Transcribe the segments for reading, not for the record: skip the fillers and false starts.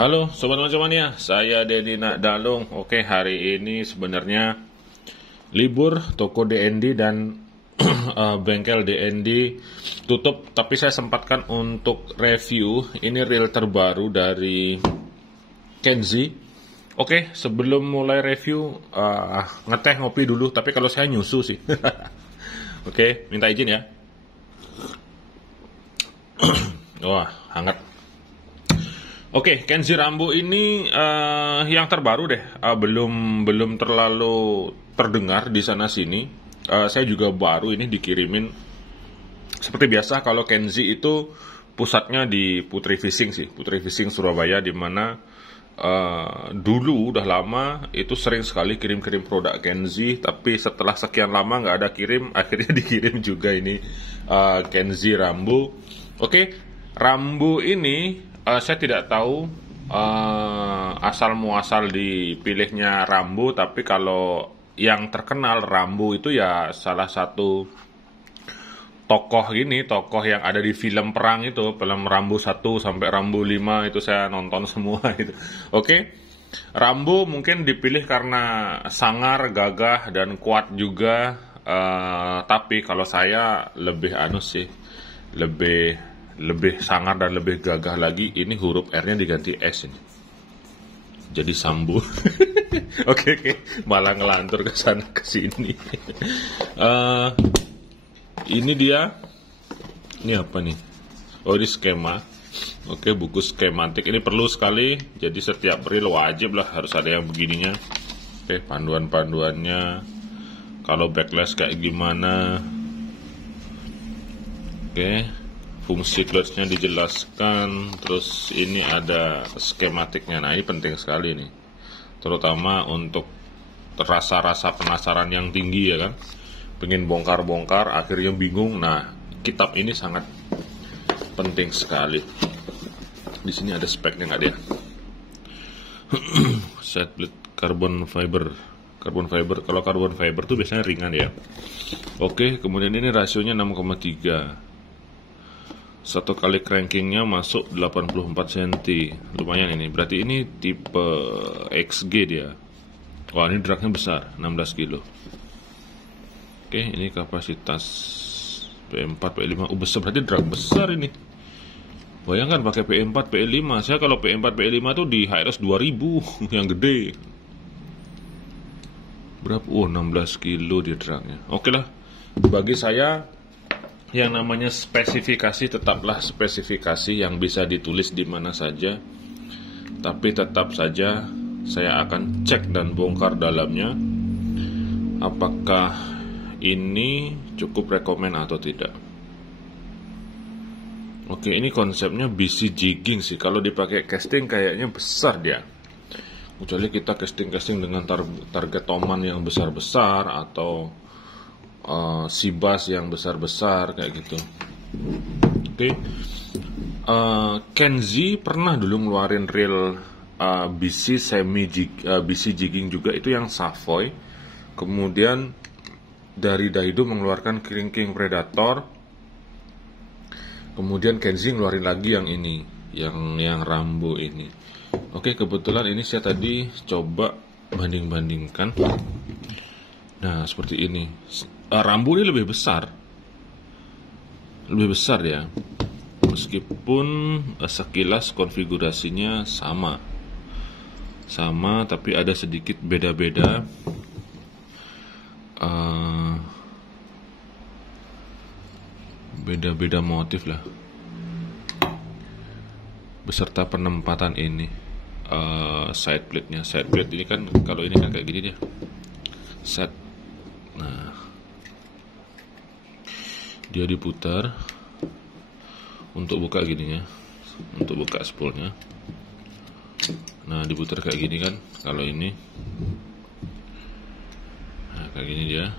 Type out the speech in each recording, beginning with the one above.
Halo Sobat Macamania, saya Dedi Nakdalung. Oke, hari ini sebenarnya libur, toko DND dan bengkel DND tutup, tapi saya sempatkan untuk review. Ini reel terbaru dari Kenzi. Oke, sebelum mulai review, ngeteh ngopi dulu, tapi kalau saya nyusu sih. Oke, minta izin ya. Wah, hangat. Oke, Kenzi Rambo ini yang terbaru deh, belum terlalu terdengar di sana sini. Saya juga baru ini dikirimin. Seperti biasa kalau Kenzi itu pusatnya di Putri Fishing sih, Putri Fishing Surabaya, di mana dulu udah lama itu sering sekali kirim-kirim produk Kenzi, tapi setelah sekian lama nggak ada kirim, akhirnya dikirim juga ini Kenzi Rambo. Oke, Rambo ini saya tidak tahu asal muasal dipilihnya Rambo, tapi kalau yang terkenal Rambo itu ya salah satu tokoh yang ada di film perang itu, film Rambo 1 sampai Rambo 5 itu saya nonton semua itu. Oke. Rambo mungkin dipilih karena sangar, gagah dan kuat juga, tapi kalau saya lebih lebih sangar dan lebih gagah lagi, ini huruf R-nya diganti S ini. Jadi Sambo. Oke, malah ngelantur ke sana ke sini. Ini dia. Ini apa nih? Oh, ini skema. Oke, buku skematik ini perlu sekali. Jadi setiap reel wajib lah harus ada yang begininya. Oke, panduan-panduannya. Kalau backlash kayak gimana? Oke. Fungsi clutch-nya dijelaskan, terus ini ada skematiknya. Nah, ini penting sekali nih, terutama untuk rasa-rasa penasaran yang tinggi ya kan, pengen bongkar-bongkar akhirnya bingung. Nah, kitab ini sangat penting sekali. Di sini ada speknya nggak dia? Set plate carbon fiber. Kalau carbon fiber tuh biasanya ringan ya. Oke, kemudian ini rasionya 6,3. Satu kali crankingnya masuk 84 cm. Lumayan ini. Berarti ini tipe XG dia. Wah, ini dragnya besar, 16 kilo. Oke, ini kapasitas P4, P5. Oh, besar, berarti drag besar ini. Bayangkan pakai P4, P5. Saya kalau P4, P5 tuh di HRS 2000 yang gede. Berapa? Oh, 16 kilo dia dragnya. Oke lah. Bagi saya, yang namanya spesifikasi tetaplah spesifikasi yang bisa ditulis di mana saja, tapi tetap saja saya akan cek dan bongkar dalamnya apakah ini cukup rekomen atau tidak. Oke, ini konsepnya BC jigging sih. Kalau dipakai casting kayaknya besar dia, kecuali kita casting dengan target toman yang besar-besar atau sibas yang besar-besar kayak gitu. Oke. Kenzi pernah dulu ngeluarin reel BC BC jigging juga, itu yang Savoy. Kemudian dari Daido mengeluarkan King Predator. Kemudian Kenzi ngeluarin lagi yang ini, yang Rambo ini. Oke, kebetulan ini saya tadi coba banding-bandingkan. Nah, seperti ini. Rambo ini lebih besar ya, meskipun sekilas konfigurasinya sama, tapi ada sedikit beda-beda. Beda-beda motif lah, beserta penempatan ini side plate-nya. Side plate ini kan, kalau ini kan kayak gini dia set. Nah, dia diputar untuk buka gininya, untuk buka spoolnya. Nah, diputar kayak gini kan kalau ini. Nah, kayak gini dia.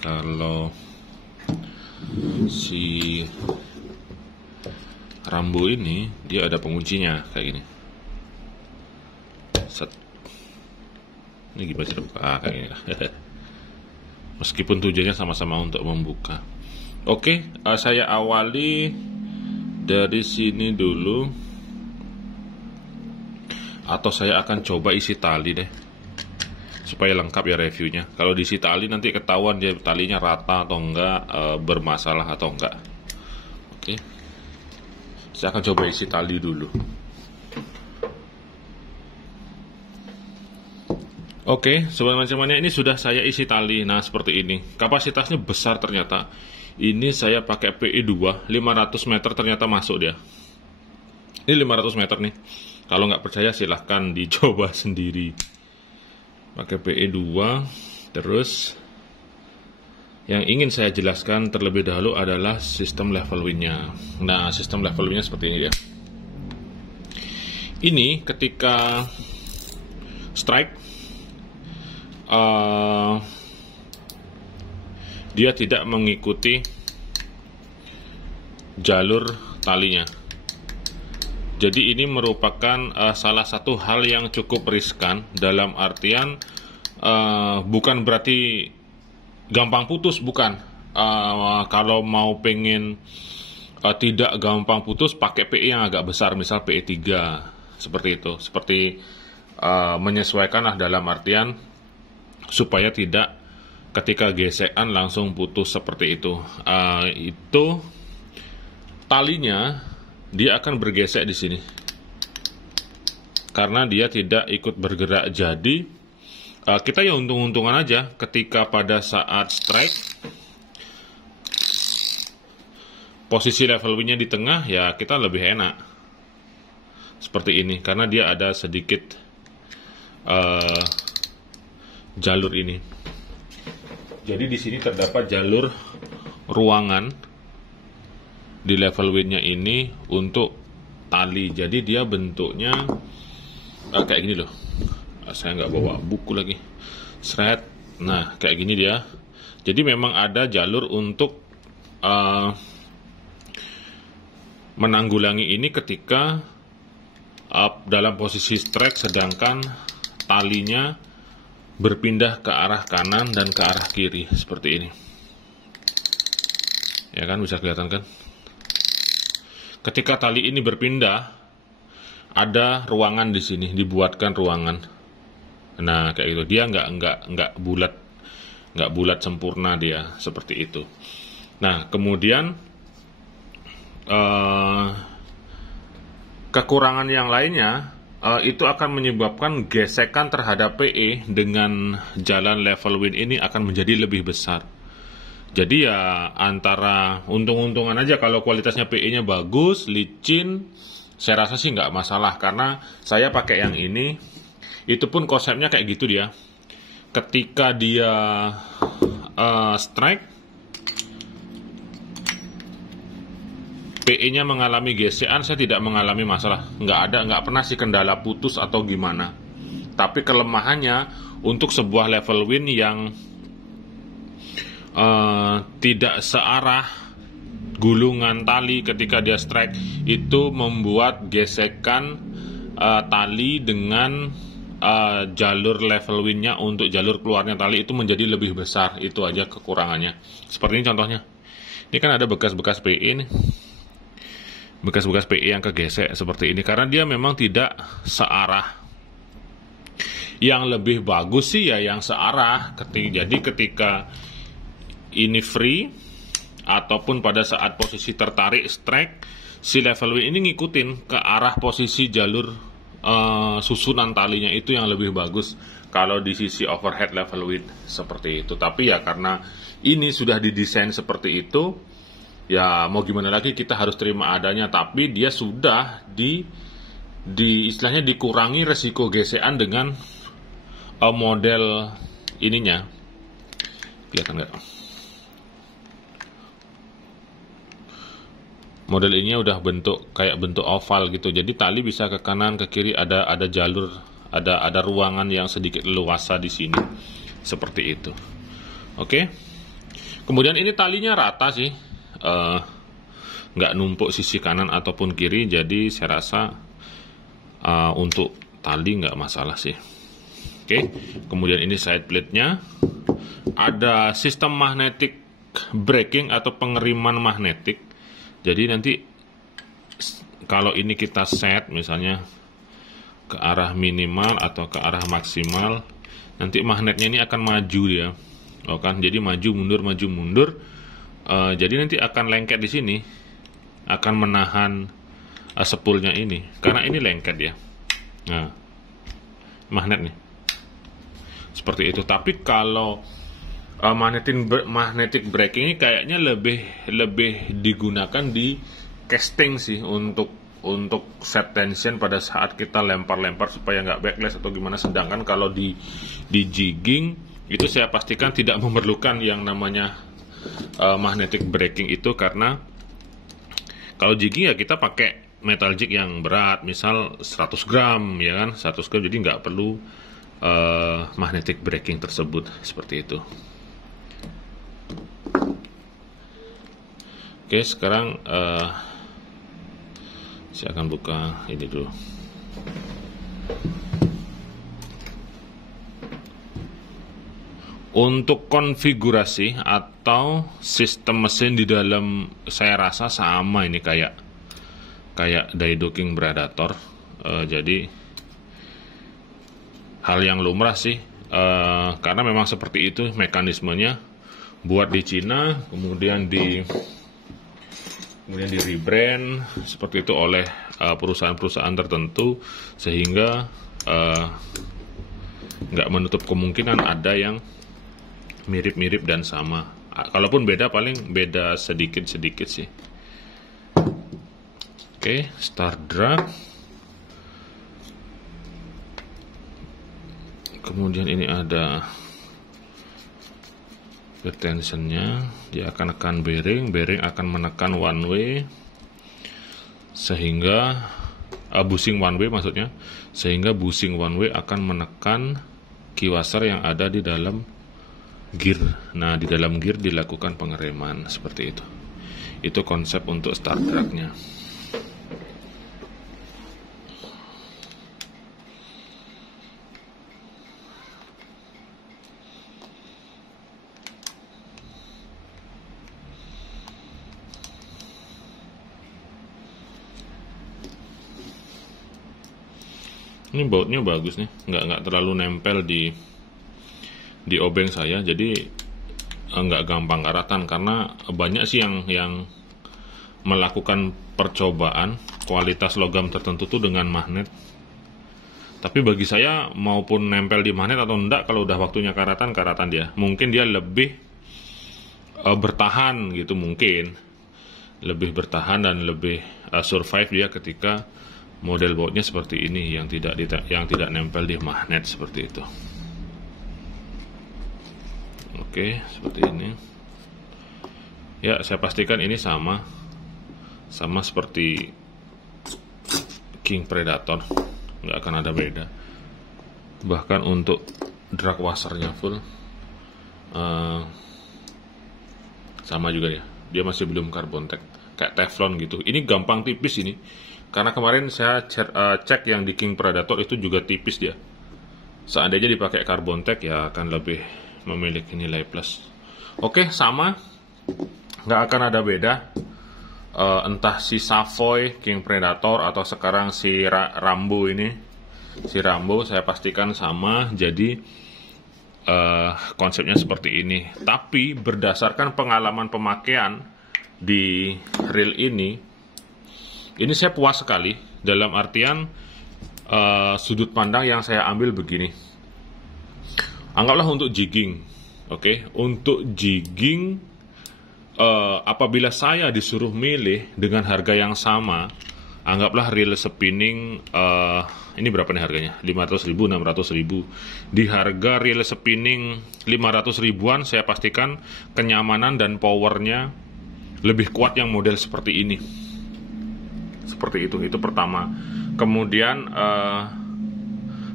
Kalau si Rambo ini dia ada penguncinya kayak gini. Set. Ini gimana cara buka? Kayak gini. Meskipun tujuannya sama-sama untuk membuka. Oke, saya awali dari sini dulu. atau saya akan coba isi tali deh, supaya lengkap ya reviewnya. Kalau diisi tali nanti ketahuan dia talinya rata atau enggak, bermasalah atau enggak. Oke, saya akan coba isi tali dulu. Oke, sobat macam-macamnya, ini sudah saya isi tali. Nah, seperti ini. Kapasitasnya besar ternyata. Ini saya pakai PE 2, 500 meter ternyata masuk dia. Ini 500 meter nih. Kalau nggak percaya silahkan dicoba sendiri. Pakai PE 2. Terus yang ingin saya jelaskan terlebih dahulu adalah sistem level win-nya. Nah, sistem level win-nya seperti ini ya. Ini ketika strike, dia tidak mengikuti jalur talinya. Jadi ini merupakan salah satu hal yang cukup riskan, dalam artian bukan berarti gampang putus, bukan. Kalau mau pengen tidak gampang putus, pakai PE yang agak besar, misal PE 3 seperti itu. Seperti menyesuaikan dalam artian supaya tidak ketika gesekan langsung putus seperti itu. Itu talinya dia akan bergesek di sini karena dia tidak ikut bergerak. Jadi kita ya untung-untungan aja ketika pada saat strike posisi level win-nya di tengah, ya kita lebih enak seperti ini karena dia ada sedikit jalur ini. Jadi di sini terdapat jalur ruangan di level win-nya ini untuk tali. Jadi dia bentuknya kayak gini loh. Saya nggak bawa buku lagi. Seret. Nah, kayak gini dia. Jadi memang ada jalur untuk menanggulangi ini ketika dalam posisi strike, sedangkan talinya berpindah ke arah kanan dan ke arah kiri seperti ini. Ya kan, bisa kelihatan kan? Ketika tali ini berpindah, ada ruangan di sini, dibuatkan ruangan. Nah, kayak gitu. Dia nggak bulat sempurna dia seperti itu. Nah, kemudian kekurangan yang lainnya itu akan menyebabkan gesekan terhadap PE dengan jalan level win ini akan menjadi lebih besar. Jadi ya antara untung-untungan aja kalau kualitasnya PE-nya bagus, licin, saya rasa sih nggak masalah karena saya pakai yang ini. Itu pun konsepnya kayak gitu dia. Ketika dia strike, PE-nya mengalami gesekan, saya tidak mengalami masalah. Nggak pernah sih kendala putus atau gimana. Tapi kelemahannya untuk sebuah level win yang tidak searah gulungan tali ketika dia strike, itu membuat gesekan tali dengan jalur level win-nya untuk jalur keluarnya tali itu menjadi lebih besar. Itu aja kekurangannya. Seperti ini contohnya. Ini kan ada bekas-bekas PE nih. Bekas-bekas PE yang kegesek seperti ini karena dia memang tidak searah. Yang lebih bagus sih ya yang searah. Jadi ketika ini free ataupun pada saat posisi tertarik strike, si level win ini ngikutin ke arah posisi jalur susunan talinya, itu yang lebih bagus kalau di sisi overhead level win seperti itu. Tapi ya karena ini sudah didesain seperti itu, ya mau gimana lagi, kita harus terima adanya. Tapi dia sudah istilahnya dikurangi resiko gesekan dengan model ininya. Kelihatan nggak? Model ini udah kayak bentuk oval gitu. Jadi tali bisa ke kanan ke kiri, ada jalur, ada ruangan yang sedikit leluasa di sini. Seperti itu. Oke. Kemudian ini talinya rata sih. Nggak numpuk sisi kanan ataupun kiri, jadi saya rasa untuk tali nggak masalah sih. Oke. Kemudian ini side plate-nya, ada sistem magnetic braking atau pengeriman magnetik. Jadi nanti kalau ini kita set misalnya ke arah minimal atau ke arah maksimal, nanti magnetnya ini akan maju dia. Oh kan, jadi maju mundur. Jadi nanti akan lengket di sini, akan menahan spoolnya ini, karena ini lengket ya. Nah, magnet nih, seperti itu. Tapi kalau magnetic braking ini kayaknya lebih digunakan di casting sih, untuk set tension pada saat kita lempar-lempar supaya nggak backlash atau gimana. Sedangkan kalau di jigging itu saya pastikan tidak memerlukan yang namanya magnetic braking itu, karena kalau jigging ya kita pakai metal jig yang berat, misal 100 gram ya kan, 100 gram, jadi nggak perlu magnetic braking tersebut, seperti itu. Oke, sekarang saya akan buka ini dulu. Untuk konfigurasi atau sistem mesin di dalam, saya rasa sama ini kayak die docking Predator. Jadi hal yang lumrah sih, karena memang seperti itu mekanismenya. Buat di Cina, kemudian di rebrand seperti itu oleh perusahaan-perusahaan tertentu, sehingga nggak menutup kemungkinan ada yang mirip-mirip dan sama. Kalaupun beda, paling beda sedikit-sedikit sih. Oke, start drag. Kemudian ini ada tensionnya, dia akan menekan bearing akan menekan one way, sehingga bushing one way maksudnya, sehingga bushing one way akan menekan kiwaser yang ada di dalam gear. Nah, di dalam gear dilakukan pengereman seperti itu. Itu konsep untuk start drag-nya. Ini bautnya bagus nih, nggak terlalu nempel di obeng saya, jadi nggak gampang karatan. Karena banyak sih yang melakukan percobaan kualitas logam tertentu tuh dengan magnet. Tapi bagi saya, maupun nempel di magnet atau enggak, kalau udah waktunya karatan dia. Mungkin dia lebih bertahan gitu, mungkin lebih bertahan dan lebih survive dia ketika model bautnya seperti ini, yang tidak nempel di magnet seperti itu. Oke, seperti ini. Ya, saya pastikan ini sama seperti King Predator, nggak akan ada beda. Bahkan untuk drag washernya full sama juga dia masih belum carbon tech, kayak Teflon gitu. Ini gampang tipis ini. Karena kemarin saya cek yang di King Predator itu juga tipis dia. Seandainya dipakai carbon tech ya akan lebih memiliki nilai plus. Oke, sama, nggak akan ada beda. Entah si Savoy King Predator atau sekarang si Rambo ini, si Rambo saya pastikan sama. Jadi konsepnya seperti ini. Tapi berdasarkan pengalaman pemakaian di reel ini saya puas sekali, dalam artian sudut pandang yang saya ambil begini. Anggaplah untuk jigging, oke? Untuk jigging, apabila saya disuruh milih dengan harga yang sama, anggaplah reel spinning, ini berapa nih harganya? 500.000, 600.000. Di harga reel spinning 500 ribuan, saya pastikan kenyamanan dan powernya lebih kuat yang model seperti ini. Seperti itu pertama. Kemudian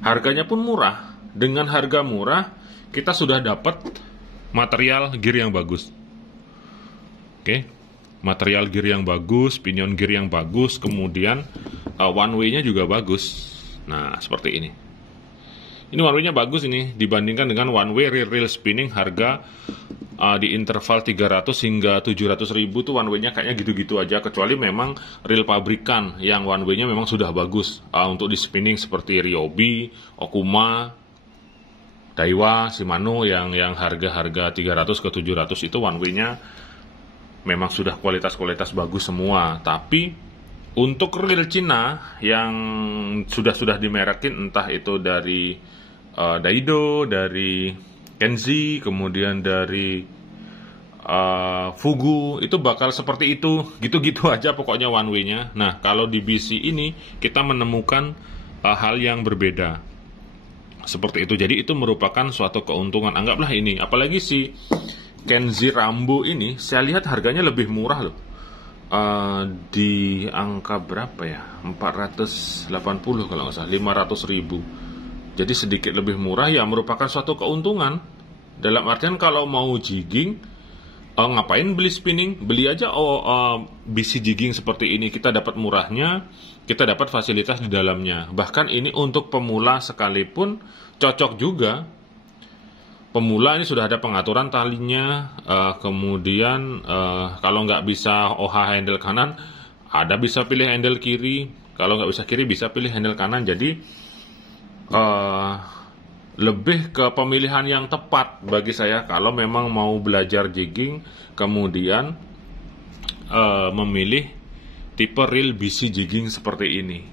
harganya pun murah. Dengan harga murah kita sudah dapat material gear yang bagus. Oke, material gear yang bagus, pinion gear yang bagus, kemudian one way-nya juga bagus. Nah, seperti ini. Ini one way-nya bagus ini dibandingkan dengan one way reel spinning harga di interval 300 hingga 700 ribu tuh one way-nya kayaknya gitu-gitu aja, kecuali memang reel pabrikan yang one way-nya memang sudah bagus untuk di spinning seperti Ryobi, Okuma, Daiwa, Shimano yang harga-harga 300 ke 700 itu one way-nya memang sudah kualitas bagus semua. Tapi untuk reel Cina yang sudah dimerekin, entah itu dari Daido, dari Kenzi, kemudian dari Fugu, itu bakal seperti itu, gitu-gitu aja pokoknya one way-nya. Nah, kalau di BC ini kita menemukan hal yang berbeda seperti itu. Jadi itu merupakan suatu keuntungan. Anggaplah ini, apalagi si Kenzi Rambo ini, saya lihat harganya lebih murah loh. Di angka berapa ya? 480 kalau nggak salah, 500 ribu. Jadi sedikit lebih murah, ya merupakan suatu keuntungan. Dalam artian kalau mau jigging, ngapain beli spinning? Beli aja BC jigging seperti ini. Kita dapat murahnya, kita dapat fasilitas di dalamnya. Bahkan ini untuk pemula sekalipun cocok juga. Pemula ini sudah ada pengaturan talinya, kemudian kalau nggak bisa OH handle kanan, ada bisa pilih handle kiri. Kalau nggak bisa kiri, bisa pilih handle kanan. Jadi lebih ke pemilihan yang tepat bagi saya kalau memang mau belajar jigging, kemudian memilih tipe reel BC jigging seperti ini.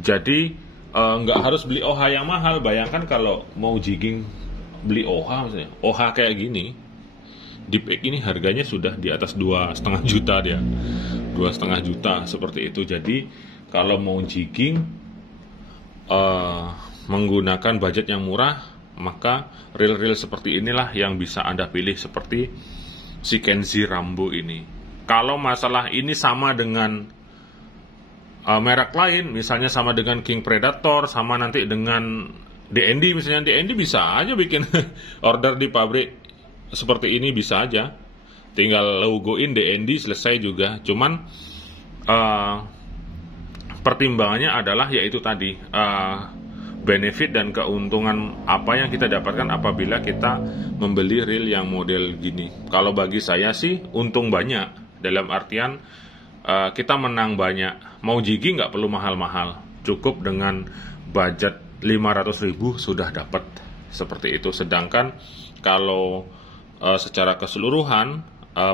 Jadi nggak harus beli OH yang mahal. Bayangkan kalau mau jigging beli OH misalnya, OH kayak gini, Deep Egg ini harganya sudah di atas 2,5 juta dia, 2,5 juta seperti itu. Jadi kalau mau jigging menggunakan budget yang murah, maka reel-reel seperti inilah yang bisa Anda pilih, seperti si Kenzi Rambo ini. Kalau masalah ini sama dengan merek lain, misalnya sama dengan King Predator, sama nanti dengan DND misalnya, DND bisa aja bikin order di pabrik seperti ini, bisa aja. Tinggal logoin DND, selesai juga. Cuman pertimbangannya adalah yaitu tadi, benefit dan keuntungan apa yang kita dapatkan apabila kita membeli reel yang model gini. Kalau bagi saya sih untung banyak, dalam artian kita menang banyak. Mau jigging nggak perlu mahal-mahal, cukup dengan budget 500 ribu sudah dapat seperti itu. Sedangkan kalau secara keseluruhan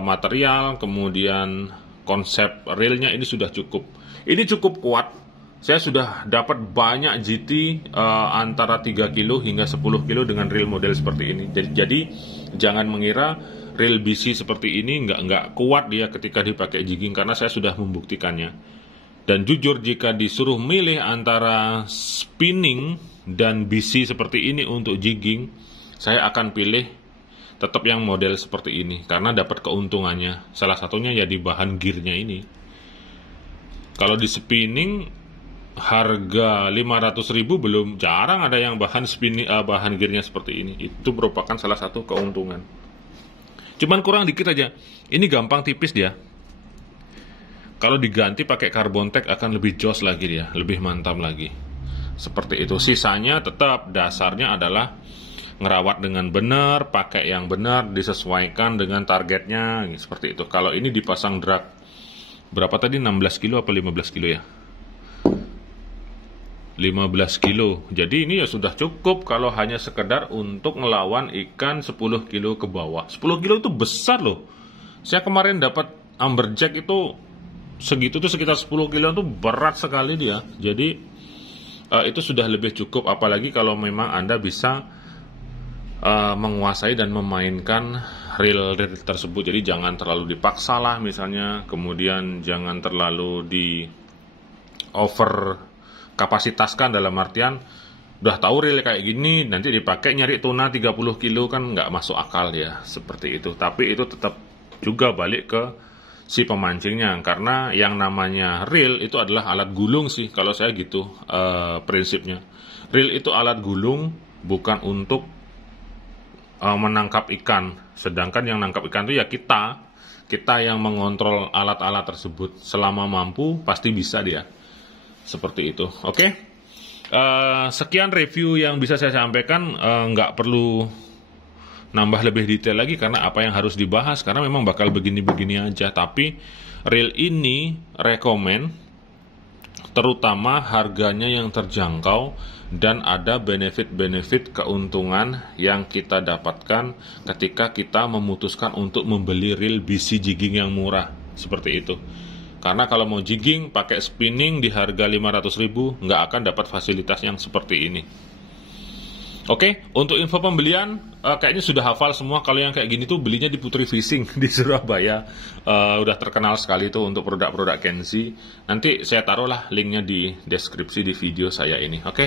material, kemudian konsep reelnya ini sudah cukup. Ini cukup kuat. Saya sudah dapat banyak GT antara 3 kilo hingga 10 kilo dengan reel model seperti ini. Jadi jangan mengira reel BC seperti ini nggak kuat dia ketika dipakai jigging, karena saya sudah membuktikannya. Dan jujur, jika disuruh milih antara spinning dan BC seperti ini untuk jigging, saya akan pilih tetap yang model seperti ini, karena dapat keuntungannya. Salah satunya ya di bahan gearnya ini. Kalau di spinning harga 500 ribu belum, jarang ada yang bahan gearnya seperti ini. Itu merupakan salah satu keuntungan. Cuman kurang dikit aja. Ini gampang tipis dia. Kalau diganti pakai Carbon Tech akan lebih jos lagi dia, lebih mantap lagi. Seperti itu. Sisanya tetap dasarnya adalah ngerawat dengan benar, pakai yang benar, disesuaikan dengan targetnya, seperti itu. Kalau ini dipasang drag berapa tadi, 16 kilo apa 15 kilo ya? 15 kilo. Jadi ini ya sudah cukup kalau hanya sekedar untuk ngelawan ikan 10 kilo ke bawah. 10 kilo itu besar loh. Saya kemarin dapat amberjack itu segitu tuh, sekitar 10 kilo itu berat sekali dia. Jadi itu sudah lebih cukup, apalagi kalau memang Anda bisa menguasai dan memainkan reel tersebut. Jadi jangan terlalu dipaksa lah misalnya, kemudian jangan terlalu di over kapasitaskan, dalam artian udah tahu reel kayak gini nanti dipakai nyari tuna 30 kilo kan nggak masuk akal ya, seperti itu. Tapi itu tetap juga balik ke si pemancingnya, karena yang namanya reel itu adalah alat gulung sih, kalau saya gitu prinsipnya. Reel itu alat gulung, bukan untuk menangkap ikan. Sedangkan yang nangkap ikan itu ya kita yang mengontrol alat-alat tersebut. Selama mampu pasti bisa dia, seperti itu. Oke. Sekian review yang bisa saya sampaikan, nggak perlu nambah lebih detail lagi karena apa yang harus dibahas, karena memang bakal begini-begini aja. Tapi reel ini rekomen, terutama harganya yang terjangkau dan ada benefit-benefit keuntungan yang kita dapatkan ketika kita memutuskan untuk membeli reel BC jigging yang murah seperti itu. Karena kalau mau jigging pakai spinning di harga 500.000 nggak akan dapat fasilitas yang seperti ini. Oke, untuk info pembelian kayaknya sudah hafal semua. Kalau yang kayak gini tuh belinya di Putri Fishing di Surabaya. Udah terkenal sekali tuh untuk produk-produk Kenzi. Nanti saya taruhlah linknya di deskripsi di video saya ini. Oke,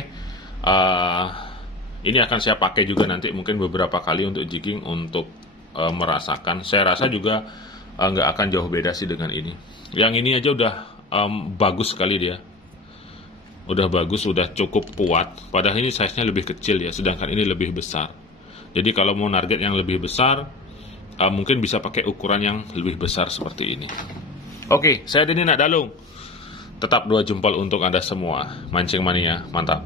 ini akan saya pakai juga nanti mungkin beberapa kali untuk jigging untuk merasakan. Saya rasa juga nggak akan jauh beda sih dengan ini. Yang ini aja udah bagus sekali dia. Udah bagus, udah cukup kuat. Padahal ini size-nya lebih kecil ya, sedangkan ini lebih besar. Jadi kalau mau target yang lebih besar, mungkin bisa pakai ukuran yang lebih besar seperti ini. Oke, saya Denny Nakdalung. Tetap 2 jempol untuk Anda semua. Mancing mania, mantap.